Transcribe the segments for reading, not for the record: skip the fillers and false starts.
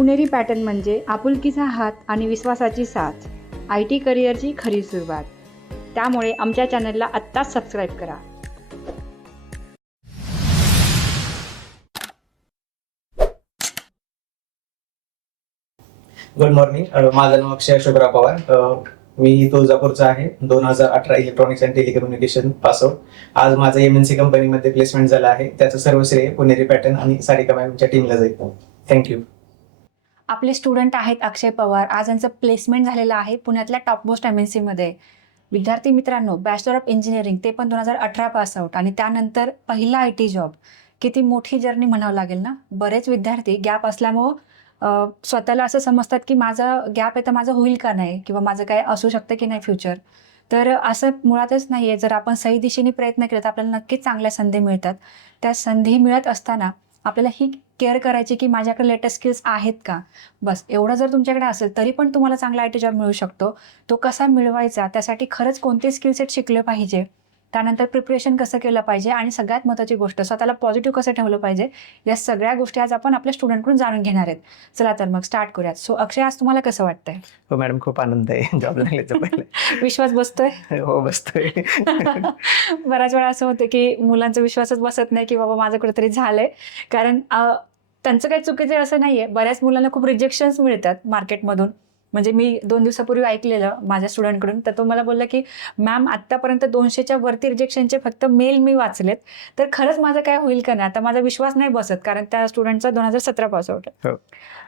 पुणेरी pattern म्हणजे आपुलकीचा हात आणि विश्वासाची साथ, IT करिअरची खरी सुरुवात. त्यामुळे आमच्या चॅनलला आत्ताच सबस्क्राईब करा. Good morning. माझं नाव अक्षय अशोकराव पवार. मी तुळजापूरचा आहे. 2018 इलेक्ट्रॉनिक्स अँड टेलिकम्युनिकेशन पासआउट. आज माझं MNC कंपनीमध्ये प्लेसमेंट झालं आहे. त्याचं सर्व श्रेय पुणेरी पॅटर्न आणि सारिका मॅमच्या टीमला जाईल. थँक्यू. आपले स्टुडंट आहेत अक्षय पवार. आज यांचं प्लेसमेंट झालेलं आहे पुण्यातल्या टॉपमोस्ट MNC मध्ये. विद्यार्थी मित्रांनो, बॅचलर ऑफ इंजिनिअरिंग ते पण 2018 पासआउट आणि त्यानंतर पहिला IT जॉब. किती मोठी जर्नी म्हणावं लागेल ना. बरेच विद्यार्थी गॅप असल्यामुळं स्वतःला असं समजतात की माझा गॅप आहे तर माझं होईल का नाही, किंवा माझं काय असू शकतं की नाही फ्युचर. तर असं मुळातच नाही आहे. जर आपण सही दिशेने प्रयत्न केला तर आपल्याला नक्कीच चांगल्या संधी मिळतात. त्या संधी मिळत असताना आपल्याला ही केअर करायची की माझ्याकडे लेटेस्ट स्किल्स आहेत का, बस एवढं जर तुमच्याकडे असेल तरी पण तुम्हाला चांगला IT जॉब मिळू शकतो. तो कसा मिळवायचा, त्यासाठी खरंच कोणते स्किल सेट शिकले पाहिजे, त्यानंतर प्रिपरेशन कसं केलं पाहिजे, आणि सगळ्यात महत्त्वाची गोष्ट स्वतःला पॉझिटिव्ह कसं ठेवलं पाहिजे, या सगळ्या गोष्टी आज आपण आपल्या स्टुडंटकडून जाणून घेणार आहेत. चला तर मग स्टार्ट करूयात. सो अक्षय, आज तुम्हाला कसं वाटतंय? हो मॅडम, खूप आनंद आहे जॉब लागल्याचा पहिले. विश्वास बसतोय? हो, बसतोय. बऱ्याच वेळा असं होतं की मुलांचा विश्वासच बसत नाही की बाबा माझं कुठेतरी झालंय. कारण त्यांचं काही चुकीचं असं नाहीये. बऱ्याच मुलांना खूप रिजेक्शन्स मिळतात मार्केटमधून. म्हणजे मी 2 दिवसापूर्वी ऐकलेलं माझ्या स्टुडंटकडून, तर तो मला बोलला की मॅम, आत्तापर्यंत 200च्या वरती रिजेक्शनचे फक्त मेल मी वाचलेत, तर खरंच माझं काय होईल का नाही. आता माझा विश्वास नाही बसत, कारण त्या स्टुडंटचा 2017 पासआउट आहे.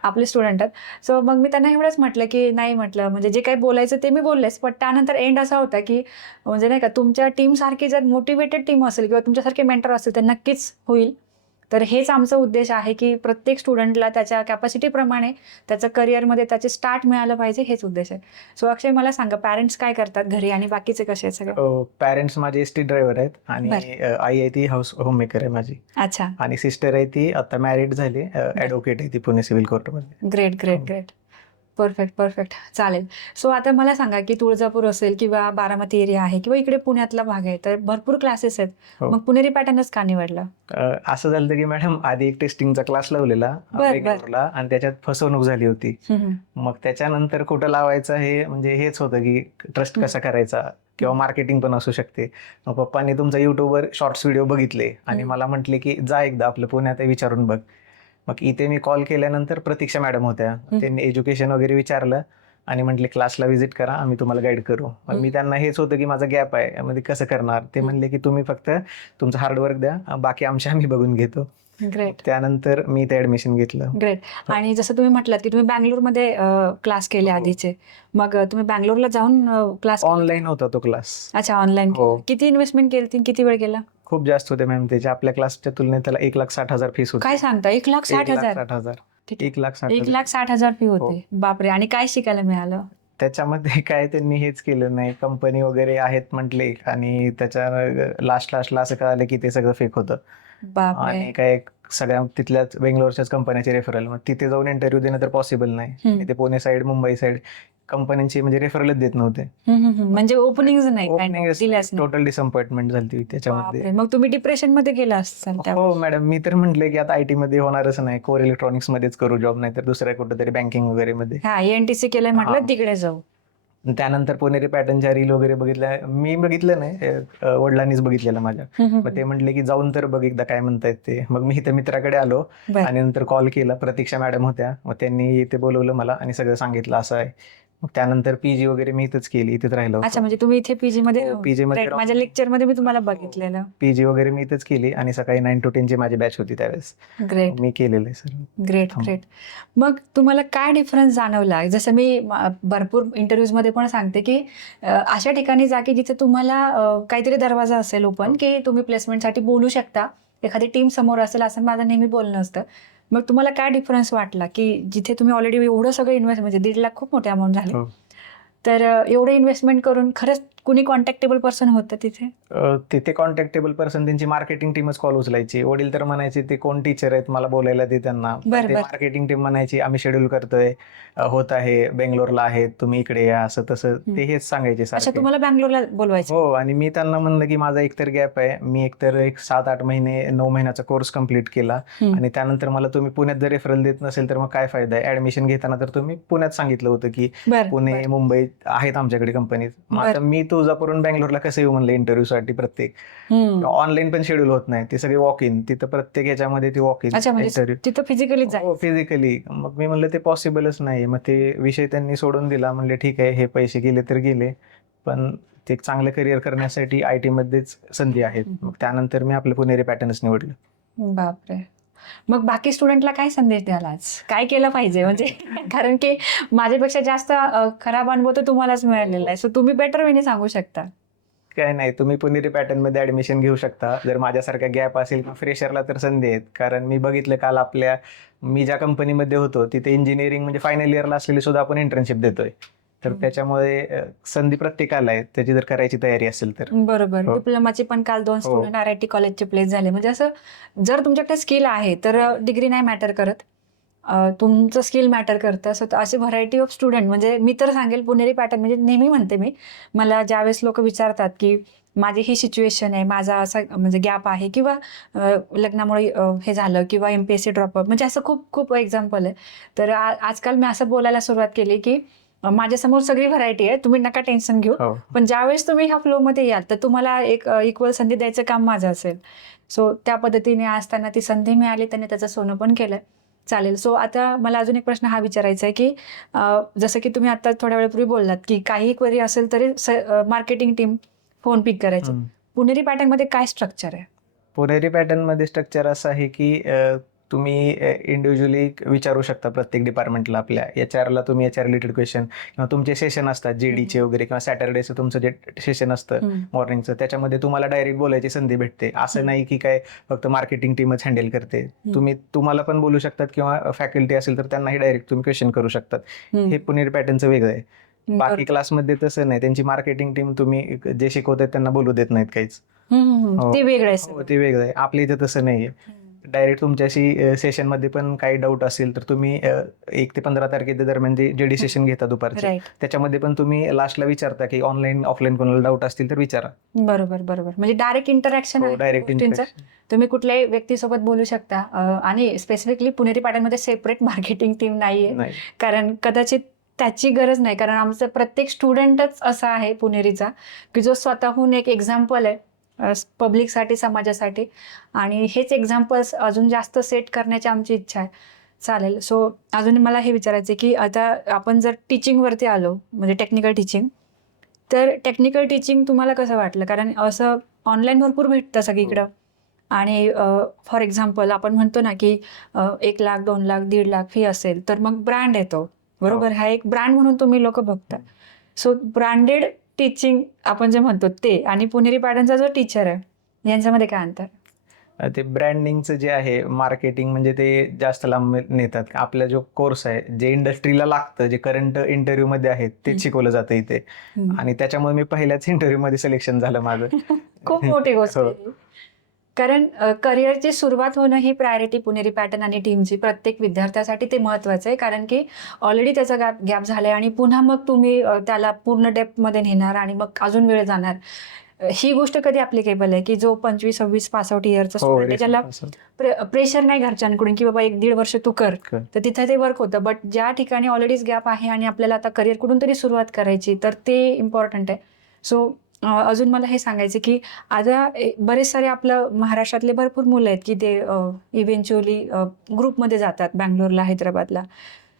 आपले स्टुडंट आहेत. सो मग मी त्यांना एवढंच म्हटलं की नाही, म्हटलं म्हणजे जे काही बोलायचं ते मी बोललेच, पण त्यानंतर एंड असा होता की म्हणजे नाही का, तुमच्या टीमसारखी जर मोटिवेटेड टीम असेल किंवा तुमच्यासारखे मेंटर असेल तर नक्कीच होईल. तर हेच आमचा उद्देश आहे की प्रत्येक स्टुडंटला त्याच्या कॅपॅसिटीप्रमाणे त्याचं करिअरमध्ये त्याचे स्टार्ट मिळालं पाहिजे, हेच उद्देश आहे. सो अक्षय, मला सांगा, पॅरेंट्स काय करतात घरी आणि बाकीचे कसे आहेत सगळे? पॅरेंट्स माझे ST ड्रायव्हर आहेत आणि आई आहे ती हाऊस होममेकर आहे माझी. अच्छा. आणि सिस्टर आहे ती आता मॅरिड झाली, ॲडव्होकेट आहे ती पुणे सिव्हिल कोर्टमध्ये. Great great great. Perfect perfect. चालेल. सो आता मला सांगा की तुळजापूर असेल किंवा बारामती एरिया आहे किंवा इकडे पुण्यातला भाग आहे, तर भरपूर क्लासेस आहेत. मग पुणेरी पॅटर्नच का निवडलं? असं झालं की मॅडम, आधी एक टेस्टिंगचा क्लास लावलेला बेंगलोरला आणि त्याच्यात फसवणूक झाली होती. मग त्याच्यानंतर कुठं लावायचं हे म्हणजे हेच होतं की ट्रस्ट कसा करायचा, किंवा मार्केटिंग पण असू शकते. मग पप्पांनी तुमचा युट्यूबवर शॉर्ट्स व्हिडिओ बघितले आणि मला म्हटले की जा एकदा आपलं पुण्यात विचारून बघ. मग इथे मी कॉल केल्यानंतर प्रतीक्षा मॅडम होत्या. त्यांनी एज्युकेशन वगैरे विचारलं आणि म्हटले क्लासला व्हिजिट करा, आम्ही तुम्हाला गाईड करू. मग मी त्यांना हेच होतं की माझा गॅप आहे, यामध्ये कसं करणार. ते म्हणले की तुम्ही फक्त तुमचं हार्डवर्क द्या, बाकी आम्ही बघून घेतो. ग्रेट. त्यानंतर मी ते ऍडमिशन घेतलं. ग्रेट. आणि जसं तुम्ही म्हटलात की तुम्ही बँगलोरमध्ये क्लास केले आधीचे, मग तुम्ही बँगलोरला जाऊन क्लास? ऑनलाईन होता तो क्लास. अच्छा, ऑनलाईन. किती इन्व्हेस्टमेंट केली, किती वेळ गेला? खूप जास्त होते मॅम त्याच्या. आपल्या क्लासच्या तुलनेत त्याला 1,60,000 फीस होती. काय सांगता? 1,60,000? 1,60,000 फी होते. बापरे. आणि काय शिकायला मिळालं त्याच्यामध्ये? काय त्यांनी हेच केलं नाही, कंपनी वगैरे आहेत म्हटले, आणि त्याच्या लास्टला असं कळालं की ते सगळं फेक होतं. आणि काय सगळ्या तिथल्याच बेंगलोरच्याच कंपन्याचे रेफरल. मग तिथे जाऊन इंटरव्ह्यू देणं तर पॉसिबल नाही. ते पुणे साईड, मुंबई साईड कंपन्यांची म्हणजे रेफरलच देत नव्हते. म्हणजे ओपनिंग नाही. टोटल डिसअपॉइंटमेंट झाली त्याच्यामध्ये. मग तुम्ही डिप्रेशन मध्ये गेला असाल? हो मॅडम, मी तर म्हटलं की आता IT मध्ये होणारच नाही, कोर इलेक्ट्रॉनिक्स मध्येच करू जॉब, नाही तर दुसऱ्या कुठेतरी बँकिंग वगैरे मध्ये. ENTC केलंय म्हटलं, तिकडे जाऊ. त्यानंतर पुणेरी पॅटर्नच्या रील वगैरे बघितल्या. मी बघितलं नाही, वडिलांनीच बघितलेलं माझ्या. मग ते म्हटले की जाऊन तर बघ एकदा काय म्हणतायत ते. मग मी इथे मित्राकडे आलो आणि नंतर कॉल केला. प्रतीक्षा मॅडम होत्या, मग त्यांनी इथे बोलवलं मला आणि सगळं सांगितलं असं आहे. मग त्यानंतर PG वगैरे मी इथेच केली, इथेच राहिलो. अच्छा, म्हणजे तुम्ही इथे PG मध्ये? माझ्या लेक्चर मध्ये मी तुम्हाला बघितलेलं. PG वगैरे मी इथेच केली आणि सकाळी 9 to 10 ची माझी बॅच होती त्यावेळेस. ग्रेट. मी केलेलं आहे सर. Great great. मग तुम्हाला काय डिफरन्स जाणवला? जसं मी भरपूर इंटरव्ह्यूज मध्ये पण सांगते की अशा ठिकाणी जा की जिथे तुम्हाला काहीतरी दरवाजा असेल ओपन, की तुम्ही प्लेसमेंटसाठी बोलू शकता, एखादी टीम समोर असेल, असं माझं नेहमी बोलणं असतं. मग तुम्हाला काय डिफरन्स वाटला की जिथे तुम्ही ऑलरेडी एवढं सगळं इन्व्हेस्ट, म्हणजे 1.5 लाख खूप मोठी अमाऊंट झाली, तर एवढं इन्व्हेस्टमेंट करून खरंच कुणी कॉन्टॅक्टेबल पर्सन होतं तिथे? तिथे कॉन्टॅक्टेबल पर्सन त्यांची मार्केटिंग टीमच कॉल उचलायची. वडील तर म्हणायचे ते कोण टीचर आहेत मला बोलायला दे त्यांना. बरं, ते बरं. मार्केटिंग टीम म्हणायची आम्ही शेड्यूल करतोय, होत आहे, बेंगलोरला आहेत, तुम्ही इकडे या, असं तसं ते हेच सांगायचे अच्छा, सारखे. तुम्हाला बँगलोरला बोलवायचं? हो, आणि मी त्यांना म्हणलं की माझा एकतर गॅप आहे, मी एकतर एक 7-8 महिने 9 महिन्याचा कोर्स कम्प्लीट केला आणि त्यानंतर मला तुम्ही पुण्यात जर रेफरल देत नसेल तर मग काय फायदा आहे. ऍडमिशन घेताना तर तुम्ही पुण्यात सांगितलं होतं की बरं, पुणे बरं. मुंबई आहेत आमच्याकडे कंपनीत. मग आता मी तुळजापूरहून बँगलोरला कसं येऊ म्हणलं इंटरव्ह्यूसाठी. प्रत्येक ऑनलाईन पण शेड्यूल होत नाही, ते सगळे वॉक इन. तिथं प्रत्येक ह्याच्यामध्ये ती वॉक इन अच्छा, म्हणजे इंटरव्ह्यू. तिथं फिजिकली हो, फिजिकली. मग मी म्हणलं ते पॉसिबलच नाही. मग ते विषय त्यांनी सोडून दिला. म्हणले ठीक आहे, हे पैसे गेले तर गेले, पण ते एक चांगलं करिअर करण्यासाठी IT मध्येच संधी आहेत. मग त्यानंतर मी आपलं पुणेरी पॅटर्नच निवडलं. बापरे. मग बाकी स्टुडंटला काय संदेश द्याल आज? काय केलं पाहिजे म्हणजे कारण की माझ्यापेक्षा जास्त खराब अनुभव तर तुम्हालाच मिळालेला आहे. सो तुम्ही बेटर वेने सांगू शकता. काय नाही, तुम्ही पुणेरी पॅटर्न मध्ये ऍडमिशन घेऊ शकता. जर माझ्यासारखा गॅप असेल किंवा फ्रेशरला तर संधी आहेत. कारण मी बघितलं काल मी ज्या कंपनीमध्ये होतो तिथे इंजिनिअरिंग म्हणजे फायनल इयरला असलेली सुद्धा आपण इंटर्नशिप देतोय. तर त्याच्यामुळे संधी प्रत्येकाला आहे, त्याची जर करायची तयारी असेल तर. बरोबर. हो. डिप्लोमाचे पण काल 2 हो. स्टुडंट RIT कॉलेजचे प्लेस झाले. म्हणजे असं जर तुमच्याकडे स्किल आहे तर डिग्री नाही मॅटर करत. तुमचं स्किल मॅटर करतं. सो असे व्हरायटी ऑफ स्टुडंट म्हणजे मी तर सांगेल पुणेरी पॅटर्न म्हणजे नेहमी म्हणते मी, मला ज्यावेळेस लोक विचारतात की माझी ही सिच्युएशन आहे, माझा असा म्हणजे गॅप आहे किंवा लग्नामुळे हे झालं किंवा MPSC ड्रॉपआउट, म्हणजे असं खूप खूप एक्झाम्पल आहे. तर आजकाल मी असं बोलायला सुरुवात केली की माझ्यासमोर सगळी व्हरायटी आहे, तुम्ही नका टेन्शन घेऊ. हो. पण ज्यावेळेस तुम्ही ह्या फ्लोमध्ये याल तर तुम्हाला एक इक्वल संधी द्यायचं काम माझं असेल. सो त्या पद्धतीने असताना ती संधी मिळाली, त्याने त्याचं सोनं पण केलंय. चालेल. सो आता मला अजून एक प्रश्न हा विचारायचा आहे की जसं की तुम्ही आता थोड्या वेळापूर्वी बोललात की काही क्वेरी असेल तरी मार्केटिंग टीम फोन पिक करायची. पुणेरी पॅटर्नमध्ये काय स्ट्रक्चर आहे? पुणेरी पॅटर्न मध्ये स्ट्रक्चर असं आहे की तुम्ही इंडिव्हिज्युअली विचारू शकता प्रत्येक डिपार्टमेंटला. आपल्या HR ला तुम्ही HR रिलेटेड क्वेश्चन किंवा तुमचे सेशन असतात JDचे वगैरे किंवा सॅटर्डेचं तुमचं जे सेशन असतं मॉर्निंगचं, त्याच्यामध्ये तुम्हाला डायरेक्ट बोलायची संधी भेटते. असं नाही की काय फक्त मार्केटिंग टीमच हँडल करते. तुम्हाला पण बोलू शकतात किंवा फॅकल्टी असेल तर त्यांनाही डायरेक्ट तुम्ही क्वेश्चन करू शकतात. हे पुणेरी पॅटर्नचं वेगळं आहे. बाकी क्लासमध्ये तसं नाही, त्यांची मार्केटिंग टीम तुम्ही जे शिकवताय त्यांना बोलू देत नाहीत काहीच. ते वेगळं आहे. हो, ते वेगळं आहे. आपल्या इथं तसं नाहीये. डायरेक्ट तुमच्याशी सेशन मध्ये पण काही डाऊट असेल तर तुम्ही 1 ते 15 तारखेच्या दर्म्यान जे JD सेशन घेता दुपारचे, राईट. त्याच्यामध्ये पण तुम्ही लास्टला विचारता की ऑनलाईन ऑफलाईन कोणाला डाऊट असतील तर विचारा. बरोबर बरोबर. म्हणजे डायरेक्ट इंटरॅक्शन आहे डायरेक्ट गोष्टींचं. तुम्ही कुठल्याही व्यक्तीसोबत बोलू शकता. आणि स्पेसिफिकली पुणेरी पॅटर्नमध्ये सेपरेट मार्केटिंग टीम नाहीये, नाही. कारण कदाचित त्याची गरज नाही. कारण आमचा प्रत्येक स्टुडंटच असा आहे पुणेरीचा की जो स्वतःहून एक एक्झाम्पल आहे पब्लिकसाठी, समाजासाठी. आणि हेच एक्झाम्पल्स अजून जास्त सेट करण्याची आमची इच्छा आहे. चालेल. सो अजून मला हे विचारायचं की आता आपण जर टीचिंगवरती आलो म्हणजे टेक्निकल टीचिंग, तर टेक्निकल टीचिंग तुम्हाला कसं वाटलं? कारण असं ऑनलाईन भरपूर भेटतं सगळीकडं. आणि फॉर एक्झाम्पल आपण म्हणतो ना की 1 लाख 2 लाख 1.5 लाख फी असेल तर मग ब्रँड येतो. बरोबर. हा एक ब्रँड म्हणून तुम्ही लोक बघता. सो ब्रँडेड टीचिंग आपण जे म्हणतो ते आणि पुणेरी पॅटर्नचा जो टीचर आहे यांच्यामध्ये काय अंतर? ते ब्रँडिंगचं जे आहे मार्केटिंग म्हणजे ते जास्त लांब नेतात. आपला जो कोर्स आहे जे इंडस्ट्रीला लागतं, जे करंट इंटरव्ह्यू मध्ये आहे तेच शिकवलं जातं इथे. आणि त्याच्यामुळे मी पहिल्याच इंटरव्ह्यू मध्ये सिलेक्शन झालं माझं. खूप मोठी गोष्ट आहे. कारण करिअरची सुरुवात होणं ही प्रायोरिटी पुणेरी पॅटर्न आणि टीमची प्रत्येक विद्यार्थ्यासाठी ते महत्वाचं आहे. कारण की ऑलरेडी त्याचा गॅप झालाय आणि पुन्हा मग तुम्ही त्याला पूर्ण डेप्थमध्ये नेणार आणि मग अजून वेळ जाणार. ही गोष्ट कधी अप्लिकेबल आहे की जो 25-26 पास आउट इयरचा स्टुडंट आहे, ज्याला प्रेशर नाही घरच्यांकडून की बाबा 1-1.5 वर्ष तू कर, तर तिथे ते वर्क होतं. बट ज्या ठिकाणी ऑलरेडीच गॅप आहे आणि आपल्याला आता करिअर कुठून तरी सुरुवात करायची, तर ते इम्पॉर्टंट आहे. सो अजून मला हे सांगायचं की आता बरेच सारे आपलं महाराष्ट्रातले भरपूर मुलं आहेत की ते इव्हेंच्युअली ग्रुपमध्ये जातात बँगलोरला, हैदराबादला.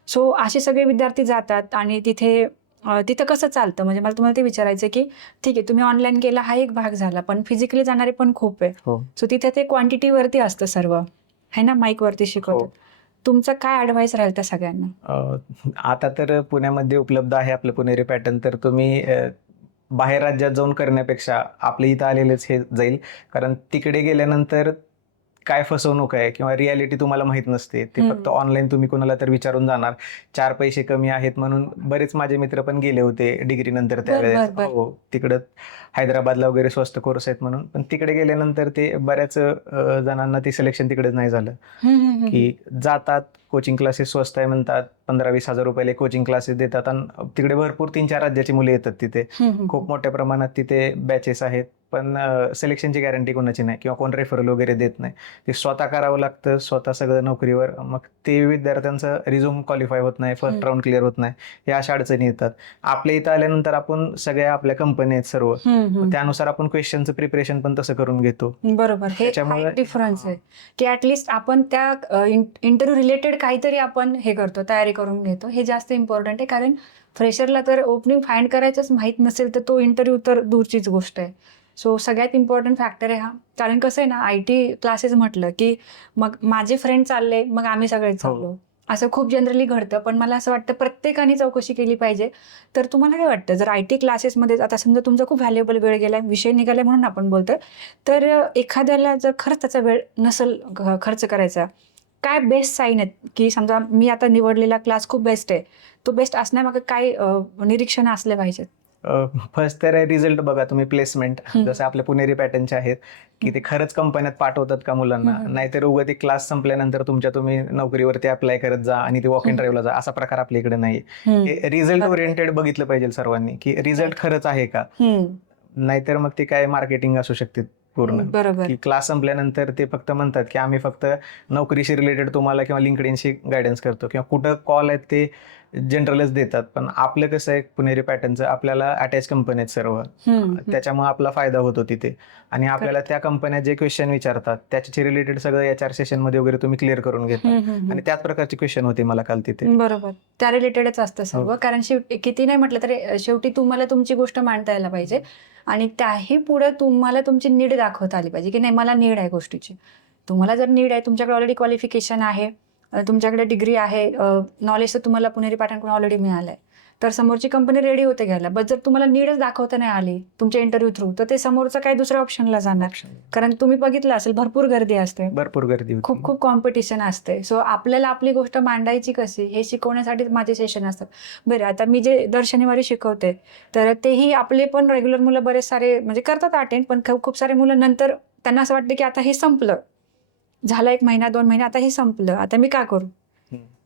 सो असे सगळे विद्यार्थी जातात आणि तिथं कसं चालतं? म्हणजे मला तुम्हाला ते विचारायचं की ठीक आहे तुम्ही ऑनलाईन केला हा एक भाग झाला, पण फिजिकली जाणारे पण खूप आहे. सो तिथे ते क्वांटिटीवरती असतं सर्व, है ना, माईकवरती शिकवतात. तुमचा काय ॲडवाईस राहील त्या सगळ्यांना? आता तर पुण्यामध्ये उपलब्ध आहे आपलं पुणेरी पॅटर्न, तर तुम्ही बाहेर राज्यात जाऊन करण्यापेक्षा आपल्या इथं आलेलेच हे जाईल. कारण तिकडे गेल्यानंतर काय फसवणूक आहे किंवा रियालिटी तुम्हाला माहित नसते. ते फक्त ऑनलाईन तुम्ही कोणाला तर विचारून जाणार, 4 पैसे कमी आहेत म्हणून. बरेच माझे मित्र पण गेले होते डिग्री नंतर त्यावेळेस. हो, तिकडं हैदराबादला वगैरे स्वस्त कोर्स आहेत म्हणून, पण तिकडे गेल्यानंतर ते बऱ्याच जणांना ते सिलेक्शन तिकडेच नाही झालं. की जातात, कोचिंग क्लासेस स्वस्त आहे म्हणतात, 15-20 हजार रुपयाला कोचिंग क्लासेस देतात आणि तिकडे भरपूर 3-4 राज्याची मुले येतात तिथे. खूप मोठ्या प्रमाणात तिथे बॅचेस आहेत, पण सिलेक्शनची गॅरंटी कोणाची नाही किंवा कोण रेफरल वगैरे देत नाही. ते स्वतः करावं लागतं, स्वतः सगळं नोकरीवर. मग ते विद्यार्थ्यांचं रिझ्यूम क्वालिफाय होत नाही, फर्स्ट राऊंड क्लिअर होत नाही, या अशा अडचणी येतात. आपल्या इथं आल्यानंतर आपण सगळ्या आपल्या कंपनी आहेत सर्व, त्यानुसार आपण क्वेश्चनचं प्रिपरेशन पण तसं करून घेतो. बरोबर, हे डिफरन्स आहे की ऍटलिस्ट आपण त्या इंटरव्ह्यू रिलेटेड काहीतरी आपण हे करतो, तयारी करून घेतो. हे जास्त इम्पॉर्टंट आहे, कारण फ्रेशरला तर ओपनिंग फाइंड करायचंच माहीत नसेल तर तो इंटरव्ह्यू तर दूरचीच गोष्ट आहे. सो सगळ्यात इम्पॉर्टंट फॅक्टर आहे हा. कारण कसं आहे ना, IT क्लासेस म्हटलं की मग माझे फ्रेंड चालले, मग आम्ही सगळे चाललो, असं खूप जनरली घडतं. पण मला असं वाटतं प्रत्येकाने चौकशी केली पाहिजे. तर तुम्हाला काय वाटतं, जर IT क्लासेसमध्ये आता समजा तुमचा खूप व्हॅल्युएबल वेळ गेलाय, विषय निघाले म्हणून आपण बोलतोय, तर एखाद्याला जर खरंच त्याचा वेळ नसेल खर्च करायचा, काय बेस्ट साईन आहेत की समजा मी आता निवडलेला क्लास खूप बेस्ट आहे, तो बेस्ट असण्यामागे काय निरीक्षण असले पाहिजेत? फर्स्ट तर रिझल्ट बघा तुम्ही, प्लेसमेंट जसं आपल्या पुणेरी पॅटर्नचे आहेत की ते खरंच कंपन्यात पाठवतात का मुलांना, नाहीतर उगा ते क्लास संपल्यानंतर तुम्ही नोकरीवरती अप्लाय करत जा आणि ते वॉक इन ड्राईव्हला जा, असा प्रकार आपल्या इकडे नाही. रिझल्ट ओरिएंटेड बघितलं पाहिजे सर्वांनी की रिझल्ट खरंच आहे का, नाहीतर मग ते काय मार्केटिंग असू शकते पूर्ण. की क्लास संपल्यानंतर ते फक्त म्हणतात की आम्ही फक्त नोकरीशी रिलेटेड तुम्हाला किंवा लिंक्डइनशी गायडन्स करतो किंवा कुठं कॉल आहेत ते जनरलच देतात. पण आपलं कसं आहे पुणेरी पॅटर्नचं, आपल्याला अटॅच कंपनी आहेत सर्व, त्याच्यामुळे आपला फायदा होतो तिथे. आणि आपल्याला त्या कंपन्या जे क्वेश्चन विचारतात त्याच्या रिलेटेड सगळं HR सेशन मध्ये वगैरे तुम्ही क्लिअर करून घेता, आणि त्याच प्रकारचे क्वेश्चन होते मला काल तिथे. बरोबर, त्या रिलेटेडच असतं सर्व. कारण किती नाही म्हटलं तरी शेवटी तुम्हाला तुमची गोष्ट मांडता यायला पाहिजे, आणि त्याही पुढे तुम्हाला तुमची नीड दाखवता आली पाहिजे की नाही, मला नीड आहे गोष्टीची. तुम्हाला जर नीड आहे, तुमच्याकडे ऑलरेडी क्वालिफिकेशन आहे, तुमच्याकडे डिग्री आहे, नॉलेज तर तुम्हाला पुणेरी पॅटर्नकडून ऑलरेडी मिळालंय, तर समोरची कंपनी रेडी होते घ्यायला. बट जर तुम्हाला नीडच दाखवता नाही आली तुमच्या इंटरव्ह्यू थ्रू, तर ते समोरचं काही दुसऱ्या ऑप्शनला जाणार. कारण तुम्ही बघितलं असेल भरपूर गर्दी असते, भरपूर गर्दी, खूप खूप कॉम्पिटिशन असते. सो आपल्याला आपली गोष्ट मांडायची कशी हे शिकवण्यासाठी माझे सेशन असतात. बरं, आता मी जे दर शनिवारी शिकवते, तर तेही आपले पण रेग्युलर मुलं बरेच सारे म्हणजे करतात अटेंड, पण खूप सारे मुलं नंतर त्यांना असं वाटतं की आता हे संपलं, झालं 1 महिना 2 महिने, आता हे संपलं, आता मी काय करू?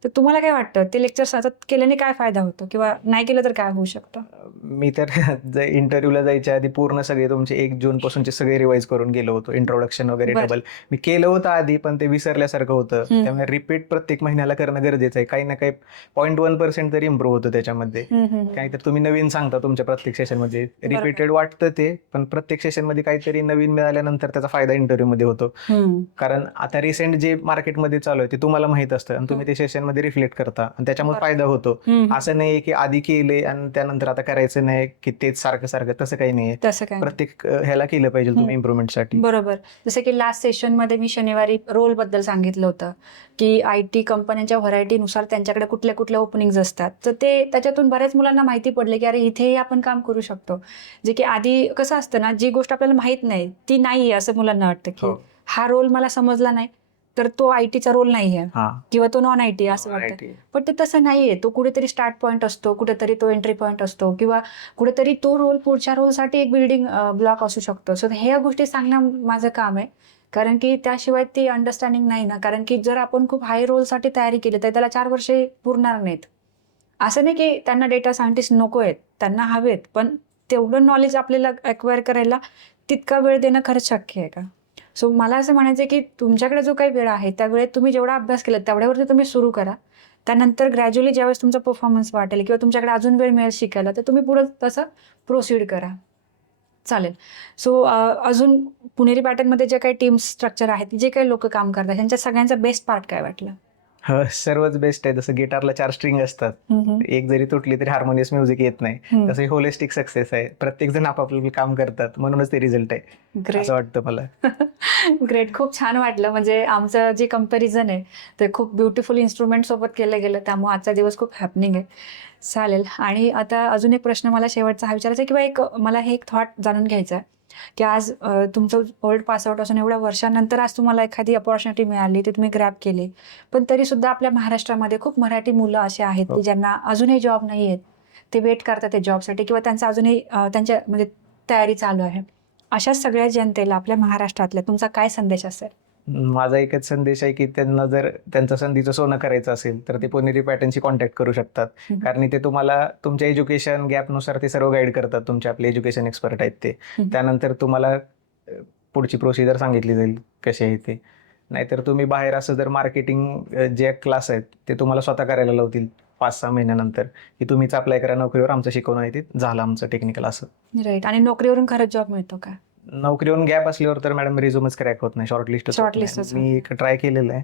तर तुम्हाला काय वाटतं, ते लेक्चर सतत केल्याने काय फायदा होतो किंवा नाही केलं तर काय होऊ शकतं? मी तर इंटरव्ह्यूला जायच्या आधी पूर्ण सगळे तुमचे 1 जून पासूनचे सगळे रिवाइज करून गेलो होतो. इंट्रोडक्शन वगैरे डबल मी केलं होतं आधी, पण ते विसरल्यासारखं होतं. त्यामुळे रिपीट प्रत्येक महिन्याला करणं गरजेचं आहे. काही ना काही 0.1% तरी इम्प्रूव्ह होतं त्याच्यामध्ये. काहीतरी तुम्ही नवीन सांगता तुमच्या प्रत्येक सेशन मध्ये, रिपीटेड वाटतं ते, पण प्रत्येक सेशन मध्ये काहीतरी नवीन मिळाल्यानंतर त्याचा फायदा इंटरव्ह्यू मध्ये होतो. कारण आता रिसेंट जे मार्केटमध्ये चालू आहे ते तुम्हाला माहित असतं आणि तुम्ही ते सेशन मध्ये रिफ्लेक्ट करता आणि त्याच्यामुळे फायदा होतो. असं नाही की आधी केले आणि त्यानंतर आता करायचं नाही की तेच सारखं सारखं, तसं काही नाहीये. प्रत्येक ह्याला केलं पाहिजे तुम्ही इम्प्रुव्हमेंटसाठी. बरोबर. जसं की लास्ट सेशन मध्ये मी शनिवारी रोल बद्दल सांगितलं होतं की IT कंपन्यांच्या व्हरायटीनुसार त्यांच्याकडे कुठल्या कुठल्या ओपनिंग्स असतात, तर ते त्याच्यातून बऱ्याच मुलांना माहिती पडले की अरे इथेही आपण काम करू शकतो. जे की आधी कसं असतं ना, जी गोष्ट आपल्याला माहित नाही ती नाहीये असं मुलांना वाटतं की हा रोल मला समजला नाही तर तो ITचा रोल नाहीये किंवा तो नॉन IT असं वाटतं. पण ते तसं नाहीये. तो कुठेतरी स्टार्ट पॉईंट असतो, कुठेतरी तो एंट्री पॉईंट असतो, किंवा कुठेतरी तो रोल पुढच्या रोलसाठी एक बिल्डिंग ब्लॉक असू शकतो. सो ह्या गोष्टी सांगणं माझं काम आहे, कारण की त्याशिवाय ती अंडरस्टँडिंग नाही ना. कारण की जर आपण खूप हाय रोलसाठी तयारी केली तर त्याला 4 वर्षे पुरणार नाहीत. असं नाही की त्यांना डेटा सायंटिस्ट नको आहेत, त्यांना हवेत, पण तेवढं नॉलेज आपल्याला अक्वायर करायला तितका वेळ देणं खरंच शक्य आहे का? सो मला असं म्हणायचं की तुमच्याकडे जो काही वेळ आहे त्या वेळेत तुम्ही जेवढा अभ्यास केला तेवढ्यावरती तुम्ही सुरू करा. त्यानंतर ग्रॅज्युअली ज्यावेळेस तुमचा परफॉर्मन्स वाटेल किंवा तुमच्याकडे अजून वेळ मिळेल शिकायला, तर तुम्ही पुढं तसं प्रोसीड करा. चालेल. सो अजून पुणेरी पॅटर्नमध्ये जे काही टीम स्ट्रक्चर आहेत, जे काही लोक काम करतात, त्यांच्या सगळ्यांचा बेस्ट पार्ट काय वाटलं? सर्वच बेस्ट आहे. जसं गिटारला 4 स्ट्रिंग असतात, एक जरी तुटली तरी हार्मोनियस म्युझिक येत नाही, तसं होलिस्टिक सक्सेस आहे. प्रत्येक जण आपापलं काम करतात, म्हणूनच ते रिझल्ट आहे असं वाटतं मला. ग्रेट, खूप छान वाटलं. म्हणजे आमचं जे कंपॅरिझन आहे ते खूप ब्युटिफुल इन्स्ट्रुमेंट सोबत केलं गेलं, त्यामुळे आजचा दिवस खूप हॅपनिंग आहे. चालेल. आणि आता अजून एक प्रश्न मला शेवटचा हा विचारायचा आहे, किंवा मला हे एक थॉट जाणून घ्यायचा आहे की आज तुमचं ओल्ड पासआउट असून एवढ्या वर्षानंतर आज तुम्हाला एखादी अपॉर्च्युनिटी मिळाली ती तुम्ही ग्रॅब केली. पण तरी सुद्धा आपल्या महाराष्ट्रामध्ये खूप मराठी मुलं असे आहेत की ज्यांना अजूनही जॉब नाही आहेत, ते वेट करतात त्या जॉबसाठी किंवा त्यांचा अजूनही त्यांच्या म्हणजे तयारी चालू आहे. अशा सगळ्या जनतेला आपल्या महाराष्ट्रातल्या तुमचा काय संदेश असेल? माझा एकच संदेश आहे की त्यांना जर त्यांचं संधीचं सोनं करायचं असेल तर ते पुणेरी पॅटर्नशी कॉन्टॅक्ट करू शकतात. कारण ते तुम्हाला तुमच्या एज्युकेशन गॅपनुसार ते सर्व गाईड करतात. तुमचे आपले एज्युकेशन एक्सपर्ट आहेत ते. त्यानंतर तुम्हाला पुढची प्रोसिजर सांगितली जाईल कशी आहे ते. नाहीतर तुम्ही बाहेर असं जर मार्केटिंग जे क्लास आहेत ते तुम्हाला स्वतः करायला लावतील 5-6 महिन्यानंतर की तुम्हीच अप्लाय करा नोकरीवर, आमचं शिकवणं आहे ते झालं आमचं टेक्निकल असं. राईट. आणि नोकरीवरून खरंच जॉब मिळतो का? नोकरीवरून गॅप असल्यावर तर मॅडम रिझ्यूमच क्रॅक होत नाही, शॉर्टलिस्ट. मी ट्राय केलेलं आहे.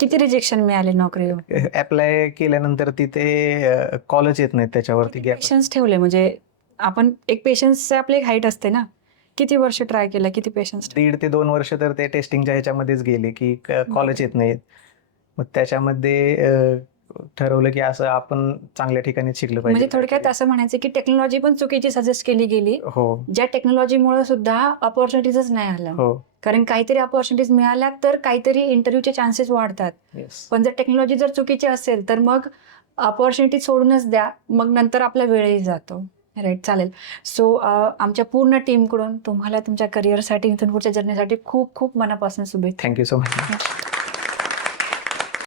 किती रिजेक्शन मिळाले नोकरीवर? अप्लाय केल्यानंतर तिथे कॉलच येत नाहीत त्याच्यावरती. गॅप पेशन्स ठेवले म्हणजे आपण एक पेशन्सचे आपली एक हाईट असते ना. किती वर्ष ट्राय केलं, किती पेशन्स? 1.5 ते 2 वर्ष तर ते टेस्टिंगच्या ह्याच्यामध्येच गेले की कॉलेज येत नाहीत. मग त्याच्यामध्ये ठरवलं की असं आपण चांगल्या ठिकाणी शिकलं पाहिजे. म्हणजे थोडक्यात असं म्हणायचं की टेक्नॉलॉजी पण चुकीची सजेस्ट केली गेली. हो ज्या टेक्नॉलॉजीमुळे सुद्धा अपॉर्च्युनिटीजच नाही आल्या. हो. कारण काहीतरी अपॉर्च्युनिटीज मिळाल्या तर काहीतरी इंटरव्ह्यूचे चान्सेस वाढतात. येस. पण जर टेक्नॉलॉजी जर चुकीची असेल तर मग अपॉर्च्युनिटी सोडूनच द्या, मग नंतर आपला वेळही जातो. राईट. चालेल. सो आमच्या पूर्ण टीमकडून तुम्हाला तुमच्या करिअरसाठी इथून पुढच्या जर्नीसाठी खूप खूप मनापासून शुभेच्छा. Thank you so much.